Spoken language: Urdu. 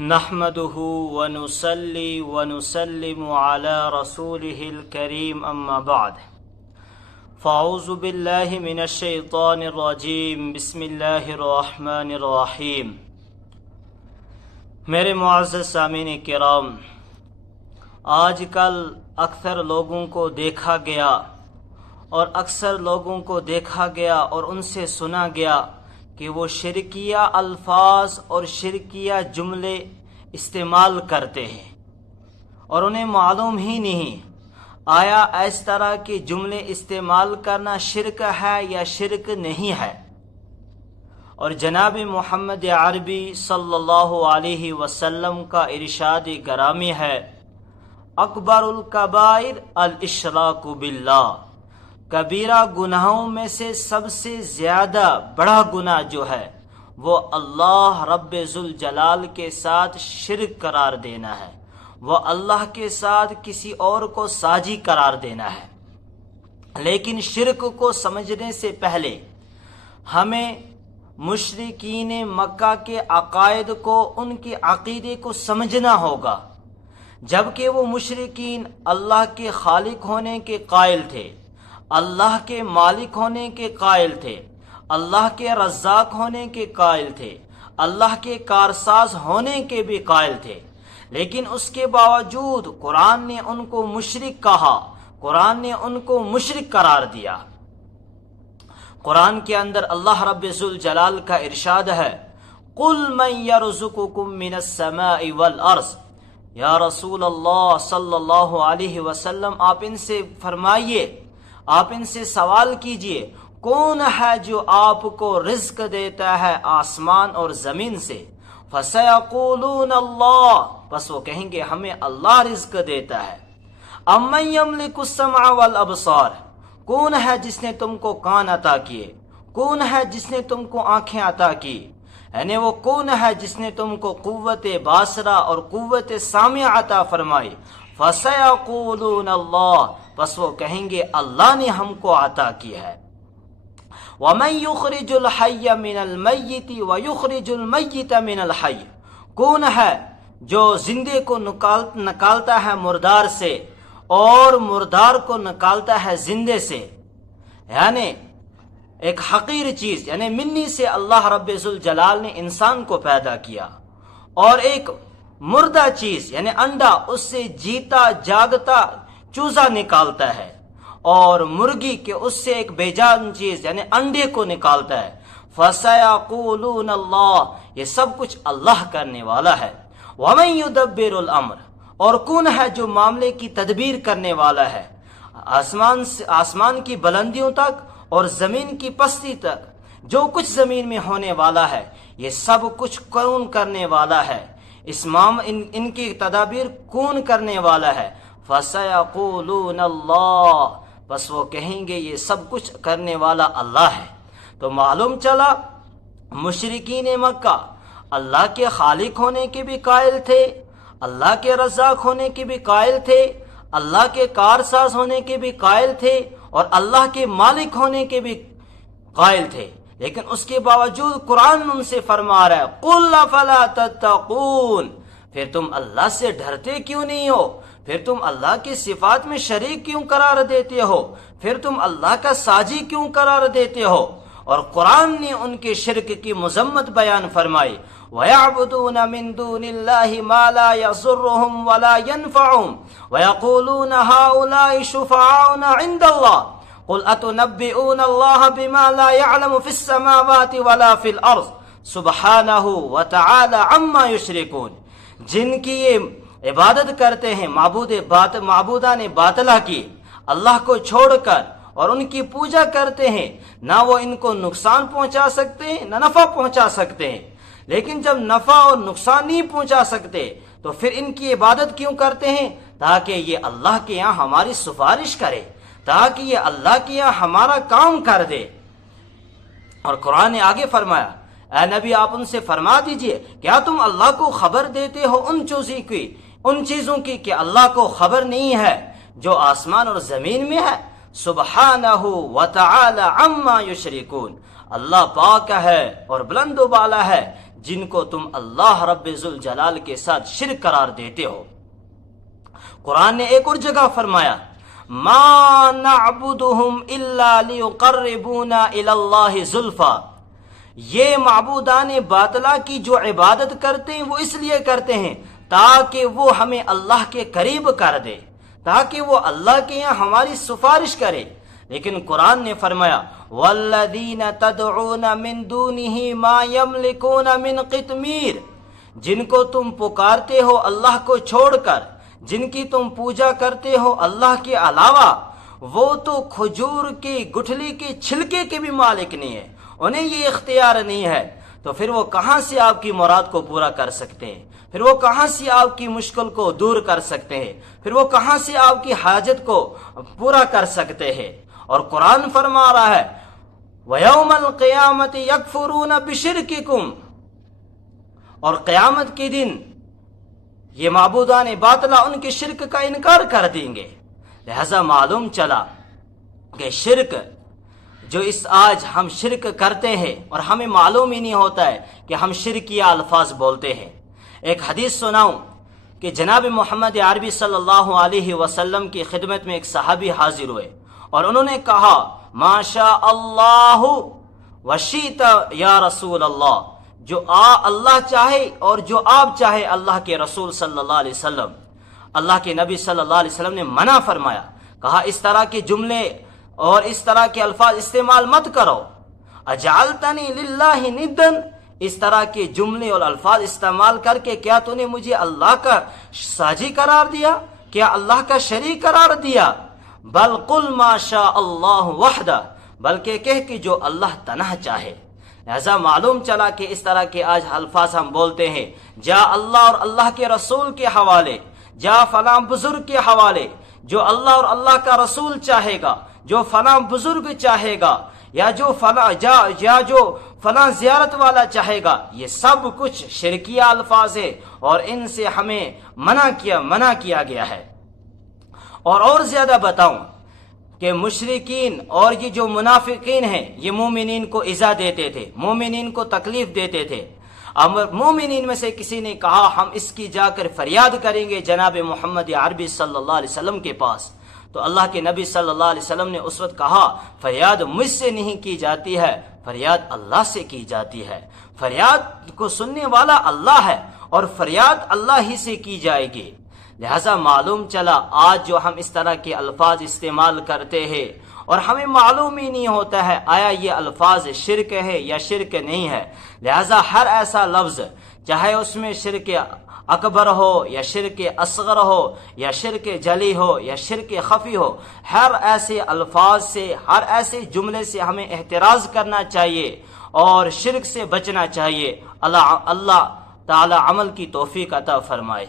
نحمده ونصلي ونسلم على رسوله الكريم اما بعد فاعوذ بالله من الشیطان الرجیم بسم اللہ الرحمن الرحیم۔ میرے معزز سامعین کرام، آج کل اکثر لوگوں کو دیکھا گیا اور ان سے سنا گیا کہ وہ شرکیہ الفاظ اور شرکیہ جملے استعمال کرتے ہیں اور انہیں معلوم ہی نہیں آیا اس طرح کے جملے استعمال کرنا شرک ہے یا شرک نہیں ہے۔ اور جناب محمد عربی صلی اللہ علیہ وسلم کا ارشاد گرامی ہے، اکبر الکبائر الاشراک باللہ، کبیرہ گناہوں میں سے سب سے زیادہ بڑا گناہ جو ہے وہ اللہ رب ذوالجلال کے ساتھ شرک قرار دینا ہے، وہ اللہ کے ساتھ کسی اور کو ساجی قرار دینا ہے۔ لیکن شرک کو سمجھنے سے پہلے ہمیں مشرکین مکہ کے عقائد کو، ان کے عقیدے کو سمجھنا ہوگا۔ جبکہ وہ مشرکین اللہ کے خالق ہونے کے قائل تھے، اللہ کے مالک ہونے کے قائل تھے، اللہ کے رزاق ہونے کے قائل تھے، اللہ کے کارساز ہونے کے بھی قائل تھے، لیکن اس کے باوجود قرآن نے ان کو مشرک کہا، قرآن نے ان کو مشرک قرار دیا۔ قرآن کے اندر اللہ رب ذوالجلال کا ارشاد ہے، قُلْ مَنْ يَرْزُقُكُم مِّنَ السَّمَاءِ وَالْأَرْضِ، یا رسول اللہ صلی اللہ علیہ وسلم آپ ان سے فرمائیے، آپ ان سے سوال کیجئے، کون ہے جو آپ کو رزق دیتا ہے آسمان اور زمین سے؟ فَسَيَقُولُونَ اللَّهُ، بس وہ کہیں گے ہمیں اللہ رزق دیتا ہے۔ أَمَّن يَمْلِكُ السَّمْعَ وَالْأَبْصَارَ، کون ہے جس نے تم کو کان عطا کیے؟ کون ہے جس نے تم کو آنکھیں عطا کی؟ یعنی وہ کون ہے جس نے تم کو قوت باصرہ اور قوت سامع عطا فرمائی؟ فَسَيَقُولُونَ اللَّهُ، بس وہ کہیں گے اللہ نے ہم کو عطا کی ہے۔ وَمَن يُخْرِجُ الْحَيَّ مِنَ الْمَيِّتِ وَيُخْرِجُ الْمَيِّتَ مِنَ الْحَيِّ، کون ہے جو زندے کو نکالتا ہے مردار سے اور مردار کو نکالتا ہے زندے سے؟ یعنی ایک حقیر چیز، یعنی منی سے اللہ رب ذوالجلال نے انسان کو پیدا کیا، اور ایک مردہ چیز یعنی انڈا، اس سے جیتا جاگتا چوزا نکالتا ہے، اور مرغی کے اس سے ایک بے جان چیز یعنی انڈے کو نکالتا ہے۔ فَسَيَقُولُونَ اللَّهُ، یہ سب کچھ اللہ کرنے والا ہے۔ وَمَن يُدَبِّرُ الْأَمْرَ، اور کون ہے جو معاملے کی تدبیر کرنے والا ہے؟ آسمان کی بلندیوں تک اور زمین کی پستی تک جو کچھ زمین میں ہونے والا ہے، یہ سب کچھ کون کرنے والا ہے؟ ان کی تدابیر کون کرنے والا ہے؟ فَسَيَقُولُونَ اللَّهُ، بس وہ کہیں گے یہ سب کچھ کرنے والا اللہ ہے۔ تو معلوم چلا مشرکین مکہ اللہ کے خالق ہونے کے بھی قائل تھے، اللہ کے رزاق ہونے کے بھی قائل تھے، اللہ کے کارساز ہونے کے بھی قائل تھے، اور اللہ کے مالک ہونے کے بھی قائل تھے، لیکن اس کے باوجود قرآن ان سے فرما رہا ہے، قُلْ أَفَلَا تَتَّقُونَ، پھر تم اللہ سے ڈرتے کیوں نہیں ہو؟ پھر تم اللہ کی صفات میں شریک کیوں قرار دیتے ہو؟ پھر تم اللہ کا ساجی کیوں قرار دیتے ہو؟ اور قرآن نے ان کے شرک کی مذمت بیان فرمائی، وَيَعْبُدُونَ مِن دُونِ اللَّهِ مَا لَا يَضُرُّهُمْ وَلَا يَنْفَعُهُمْ وَيَقُولُونَ هَؤُلَاءِ شُفَعَاؤُنَا عِندَ اللَّهِ قُلْ أَتُنَبِّئُونَ اللَّهَ بِمَا لَا يَعْلَمُ فِي السَّمَاوَاتِ وَلَا فِي الْأَرْضِ سُبْحَانَهُ وَتَعَالَى عَمَّا يُشْرِكُونَ، جن کی یہ عبادت کرتے ہیں معبودان باطلہ کی، اللہ کو چھوڑ کر، اور ان کی پوجا کرتے ہیں، نہ وہ ان کو نقصان پہنچا سکتے ہیں نہ نفع پہنچا سکتے ہیں۔ لیکن جب نفع اور نقصان نہیں پہنچا سکتے تو پھر ان کی عبادت کیوں کرتے ہیں؟ تاکہ یہ اللہ کے یہاں ہماری سفارش کرے، تاکہ یہ اللہ کے یہاں ہمارا کام کر دے۔ اور قرآن نے آگے فرمایا، اے نبی آپ ان سے فرما دیجئے، کیا تم اللہ کو خبر دیتے ہو ان چیزوں کی کہ اللہ کو خبر نہیں ہے جو آسمان اور زمین میں ہے؟ سبحانہ وتعالی عما یشرکون، اللہ پاک ہے اور بلند و بالا ہے جن کو تم اللہ رب ذوالجلال کے ساتھ شرک قرار دیتے ہو۔ قرآن نے ایک اور جگہ فرمایا ما نعبدهم الا ليقربونا الى اللہ زلفا، یہ معبودان باطلہ کی جو عبادت کرتے ہیں وہ اس لیے کرتے ہیں تاکہ وہ ہمیں اللہ کے قریب کر دے، تاکہ وہ اللہ کے یہاں ہماری سفارش کرے۔ لیکن قرآن نے فرمایا والذین تدعون من دونہ ما یملکون من قطمیر، جن کو تم پکارتے ہو اللہ کو چھوڑ کر، جن کی تم پوجا کرتے ہو اللہ کے علاوہ، وہ تو کھجور کی گٹھلی کے چھلکے کے بھی مالک نہیں ہے، انہیں یہ اختیار نہیں ہے، تو پھر وہ کہاں سے آپ کی مراد کو پورا کر سکتے ہیں؟ پھر وہ کہاں سے آپ کی مشکل کو دور کر سکتے ہیں؟ پھر وہ کہاں سے آپ کی حاجت کو پورا کر سکتے ہیں؟ اور قرآن فرما رہا ہے وَيَوْمَ الْقِيَامَةِ يَكْفُرُونَ بِشِرْكِكُمْ، اور قیامت کے دن یہ معبودان باطلہ ان کے شرک کا انکار کر دیں گے۔ لہذا معلوم چلا کہ شرک جو آج ہم شرک کرتے ہیں اور ہمیں معلوم ہی نہیں ہوتا ہے کہ ہم شرکیہ الفاظ بولتے ہیں۔ ایک حدیث سناؤں کہ جناب محمد عربی صلی اللہ علیہ وسلم کی خدمت میں ایک صحابی حاضر ہوئے اور انہوں نے کہا ما شاء اللہ وشیت یا رسول اللہ، جو اللہ چاہے اور جو آپ چاہے اللہ کے رسول صلی اللہ علیہ وسلم۔ اللہ کے نبی صلی اللہ علیہ وسلم نے منع فرمایا، کہا اس طرح کے جملے اور اس طرح کے الفاظ استعمال مت کرو، اجعلتنی للہ ندن، اس طرح کے جملے اور الفاظ استعمال کر کے کیا تو نے مجھے اللہ کا ساجی قرار دیا، کیا اللہ کا شریک قرار دیا؟ بل قل ما شاء اللہ وحدہ، بلکہ کہہ کہ جو اللہ تنہا چاہے۔ لہذا معلوم چلا کہ اس طرح کے آج الفاظ ہم بولتے ہیں، جا اللہ اور اللہ کے رسول کے حوالے، جا فلاں بزرگ کے حوالے، جو اللہ اور اللہ کا رسول چاہے گا، جو فلاں بزرگ چاہے گا، یا جو فلاں زیارت والا چاہے گا، یہ سب کچھ شرکیہ الفاظ ہے اور ان سے ہمیں منع کیا گیا ہے۔ اور زیادہ بتاؤں کہ مشرکین اور یہ جو منافقین ہیں یہ مومنین کو ایذا دیتے تھے، مومنین کو تکلیف دیتے تھے۔ اب مومنین میں سے کسی نے کہا ہم اس کی جا کر فریاد کریں گے جناب محمد عربی صلی اللہ علیہ وسلم کے پاس، تو اللہ کے نبی صلی اللہ علیہ وسلم نے اس وقت کہا فریاد مجھ سے نہیں کی جاتی ہے، فریاد اللہ سے کی جاتی ہے، فریاد کو سننے والا اللہ ہے اور فریاد اللہ ہی سے کی جائے گی۔ لہذا معلوم چلا آج جو ہم اس طرح کے الفاظ استعمال کرتے ہیں اور ہمیں معلوم ہی نہیں ہوتا ہے آیا یہ الفاظ شرک ہے یا شرک نہیں ہے، لہذا ہر ایسا لفظ چاہے اس میں شرک اکبر ہو یا شرک اصغر ہو یا شرک جلی ہو یا شرک خفی ہو، ہر ایسے الفاظ سے، ہر ایسے جملے سے ہمیں احتراز کرنا چاہیے اور شرک سے بچنا چاہیے۔ اللہ تعالی عمل کی توفیق عطا فرمائے۔